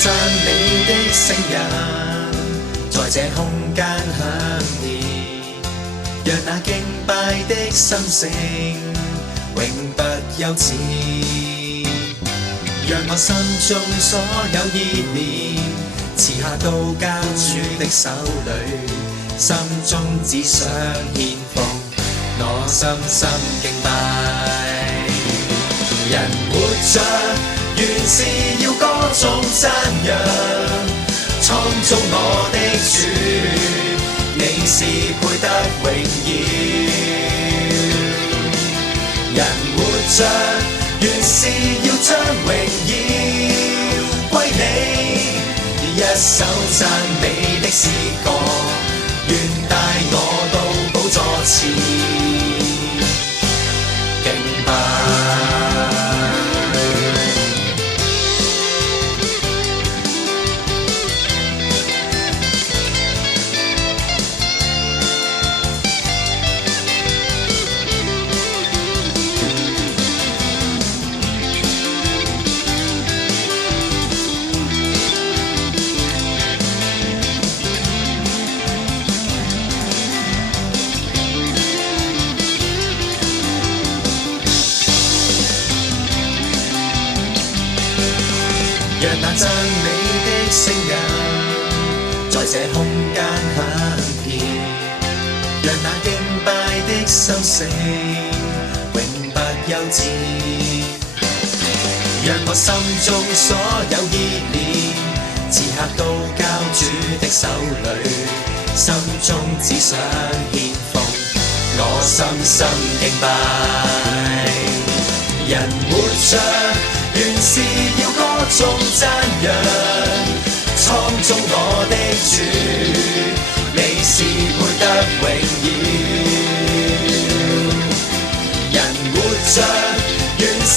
讚美的聲音，在這空間響現，讓那敬拜的心聲永不休止。讓我心中所有意念，此刻都交主的手裏，心中只想獻奉我深深敬拜。人活着原是要歌頌讚揚，創造我的主，你是配得榮耀。人活着原是要將榮耀歸你，一首讚美的詩歌，願帶我到寶座前敬拜。讓那讚美的聲音在這空間響遍，讓那敬拜的心聲永不休止。讓我心中所有意念，此刻都交主的手裏，心中只想獻奉我深深敬拜。人活着原是要歌頌讚揚，創造我的主，你是配得榮耀。人活着原是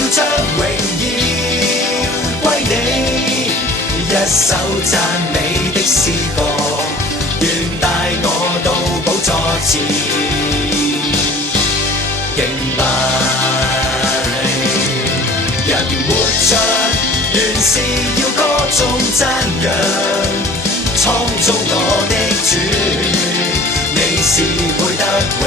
要將榮耀歸你，一首讚美的詩歌，願帶我到寶座前敬拜。人活着原是要歌頌讚揚，創造我的主，你是配得榮